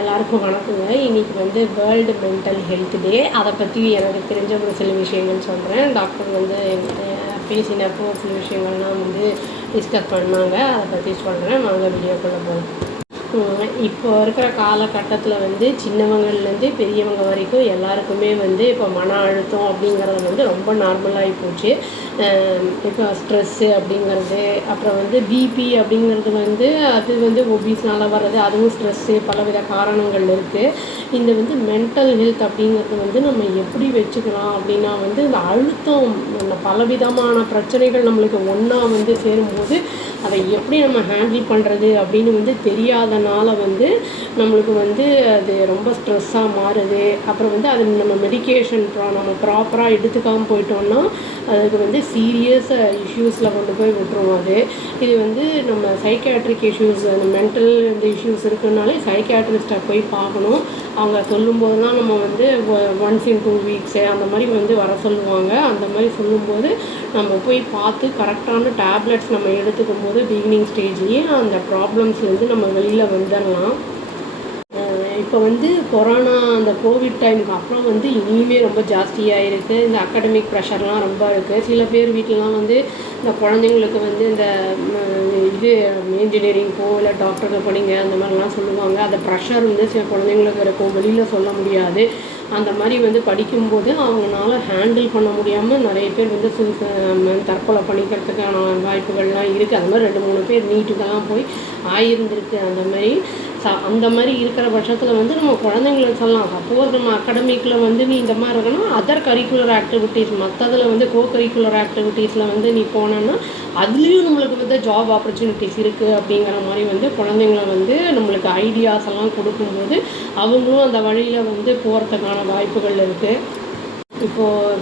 எல்லாருக்கும் வணக்கங்க. இன்றைக்கி வந்து வேர்ல்டு மென்டல் ஹெல்த் டே. அதை பற்றி எனக்கு தெரிஞ்ச ஒரு சில விஷயங்கள் சொல்கிறேன். டாக்டர் வந்து பேசினப்போ சில விஷயங்கள்லாம் வந்து டிஸ்கஸ் பண்ணாங்க. அதை பற்றி சொல்கிறேன். நாங்கள் வீடியோக்குள்ளே போகலாம். இப்போ இருக்கிற காலகட்டத்தில் வந்து சின்னவங்கள்லேருந்து பெரியவங்க வரைக்கும் எல்லாருக்குமே வந்து இப்போ மன அழுத்தம் அப்படிங்கிறது வந்து ரொம்ப நார்மலாகி போச்சு. இப்போ ஸ்ட்ரெஸ்ஸு அப்படிங்கிறது, அப்புறம் வந்து பிபி அப்படிங்கிறது வந்து அது வந்து ஒபீஸ்னால் வர்றது, அதுவும் ஸ்ட்ரெஸ்ஸு பலவித காரணங்கள் இருக்குது. இந்த வந்து மென்டல் ஹெல்த் அப்படிங்கிறது வந்து நம்ம எப்படி வச்சுக்கலாம் அப்படின்னா வந்து இந்த அழுத்தம் பலவிதமான பிரச்சனைகள் நம்மளுக்கு ஒன்றா வந்து சேரும்போது அதை எப்படி நம்ம ஹேண்டில் பண்ணுறது அப்படின்னு வந்து தெரியாதனால வந்து நம்மளுக்கு வந்து அது ரொம்ப ஸ்ட்ரெஸ்ஸாக மாறுது. அப்புறம் வந்து அது நம்ம மெடிக்கேஷன் நம்ம ப்ராப்பராக எடுத்துக்காமல் போயிட்டோம்னா அதுக்கு வந்து சீரியஸ் இஷ்யூஸில் கொண்டு போய் விட்டுருவோம். இது வந்து நம்ம சைக்காட்ரிக் இஷ்யூஸ், அந்த மென்டல் இந்த இஷ்யூஸ் இருக்குனாலே சைக்காட்ரிஸ்ட்டை போய் பார்க்கணும். அவங்க சொல்லும்போது தான் நம்ம வந்து ஒன்ஸ் இன் 2 வீக்ஸு அந்த மாதிரி வந்து வர சொல்லுவாங்க. அந்த மாதிரி சொல்லும்போது நம்ம போய் பார்த்து கரெக்டான டேப்லெட்ஸ் நம்ம எடுத்துக்கும் போது பிகினிங் ஸ்டேஜ்லேயே அந்த ப்ராப்ளம்ஸ்லேருந்து நம்ம வெளியில் வந்துடலாம். இப்போ வந்து கொரோனா அந்த கோவிட் டைமுக்கு அப்புறம் வந்து இனிமே ரொம்ப ஜாஸ்தியாக இருக்குது. இந்த அகாடமிக் ப்ரெஷர்லாம் ரொம்ப இருக்குது. சில பேர் வீட்டிலலாம் வந்து இந்த குழந்தைங்களுக்கு வந்து இந்த இது இன்ஜினியரிங் போ இல்லை டாக்டருக்கு படிங்க அந்த மாதிரிலாம் சொல்லுவாங்க. அந்த ப்ரெஷர் வந்து சில குழந்தைங்களுக்கு இருக்கும், வெளியில் சொல்ல முடியாது. அந்த மாதிரி வந்து படிக்கும்போது அவங்களால ஹேண்டில் பண்ண முடியாமல் நிறைய பேர் வந்து தற்கொலை பண்ணிக்கிறதுக்கான வாய்ப்புகள்லாம் இருக்குது. அது மாதிரி 2-3 பேர் நீட்டுக்கெல்லாம் போய் ஆகியிருந்திருக்கு. அந்த மாதிரி இருக்கிற பட்சத்தில் வந்து நம்ம குழந்தைங்களுக்கு சொல்லலாம். சப்போஸ் நம்ம அகாடமிக்கில் வந்து நீ இந்த மாதிரி இருக்கணும், அதர் கரிக்குலர் ஆக்டிவிட்டீஸ் மற்றதில் வந்து கரிக்குலர் ஆக்டிவிட்டீஸில் வந்து நீ போனோன்னா அதுலேயும் நம்மளுக்கு வந்து ஜாப் ஆப்பர்ச்சுனிட்டிஸ் இருக்குது அப்படிங்கிற மாதிரி வந்து குழந்தைங்களை வந்து நம்மளுக்கு ஐடியாஸ் எல்லாம் கொடுக்கும்போது அவங்களும் அந்த வழியில் வந்து போகிறதுக்கான வாய்ப்புகள் இருக்குது. இப்போது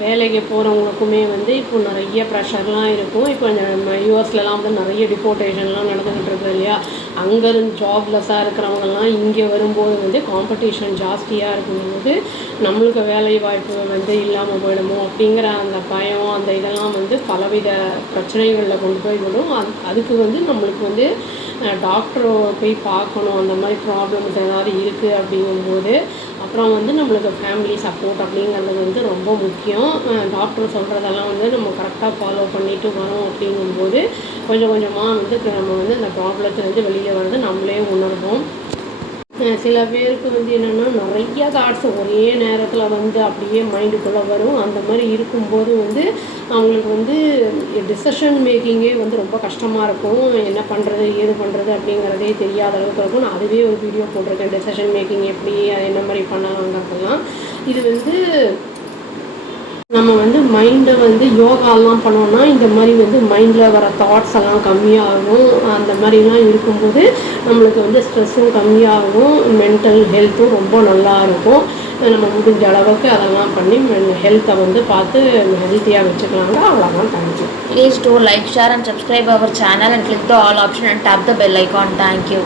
வேலைக்கு போகிறவங்களுக்குமே வந்து இப்போ நிறைய ப்ரெஷர்லாம் இருக்கும். இப்போ நம்ம யூஎஸ்லலாம் வந்து நிறைய டிபோர்டேஷன்லாம் நடந்துக்கிட்டு இருக்குது இல்லையா? அங்கேருந்து ஜாப்லெஸ்ஸாக இருக்கிறவங்கலாம் இங்கே வரும்போது வந்து காம்படிஷன் ஜாஸ்தியாக இருக்கும்போது நம்மளுக்கு வேலை வாய்ப்பு வந்து இல்லாமல் போயிடுமோ அப்படிங்கிற அந்த பயம், அந்த இதெல்லாம் வந்து பலவித பிரச்சனைகளில் கொண்டு போய் விடும். அதுக்கு வந்து நம்மளுக்கு வந்து டாக்டரை போய் பார்க்கணும். அந்த மாதிரி ப்ராப்ளம்ஸ் ஏதாவது இருக்குது அப்படிங்கும்போது அப்புறம் வந்து நம்மளுக்கு ஃபேமிலி சப்போர்ட் அப்படிங்கிறது வந்து ரொம்ப முக்கியம். டாக்டர் சொல்கிறதெல்லாம் வந்து நம்ம கரெக்டாக ஃபாலோ பண்ணிட்டு வரோம் அப்படிங்கும்போது கொஞ்சம் கொஞ்சமாக வந்து நம்ம வந்து அந்த ப்ராப்ளத்துலேருந்து வெளியில் வர்றது நம்மளே உணர்வோம். சில பேருக்கு வந்து என்னென்னா நிறைய தாட்ஸ் ஒரே நேரத்தில் வந்து அப்படியே மைண்டுக்குள்ளே வரும். அந்த மாதிரி இருக்கும்போது வந்து அவங்களுக்கு வந்து டிசிஷன் மேக்கிங்கே வந்து ரொம்ப கஷ்டமாக இருக்கும். என்ன பண்ணுறது ஏது பண்ணுறது அப்படிங்கிறதே தெரியாத அளவுக்கு இருக்கும். நான் அதுவே ஒரு வீடியோ போட்டிருக்கேன், டிசிஷன் மேக்கிங் எப்படி என்ன மாதிரி பண்ணலாங்கிறதெல்லாம். இது வந்து நம்ம வந்து மைண்டை வந்து யோகாலாம் பண்ணோன்னா இந்த மாதிரி வந்து மைண்டில் வர தாட்ஸ் எல்லாம் கம்மியாகும். அந்த மாதிரிலாம் இருக்கும்போது நம்மளுக்கு வந்து ஸ்ட்ரெஸ்ஸும் கம்மியாகும், மென்டல் ஹெல்த்தும் ரொம்ப நல்லா இருக்கும். நம்ம முடிஞ்ச அளவுக்கு அதெல்லாம் பண்ணி ஹெல்த்தை வந்து பார்த்து ஹெல்த்தியாக வச்சுக்கலாங்க. அவ்வளோதான். Thank you. Please do like, share and subscribe our channel and click the all option and tap the bell icon. Thank you.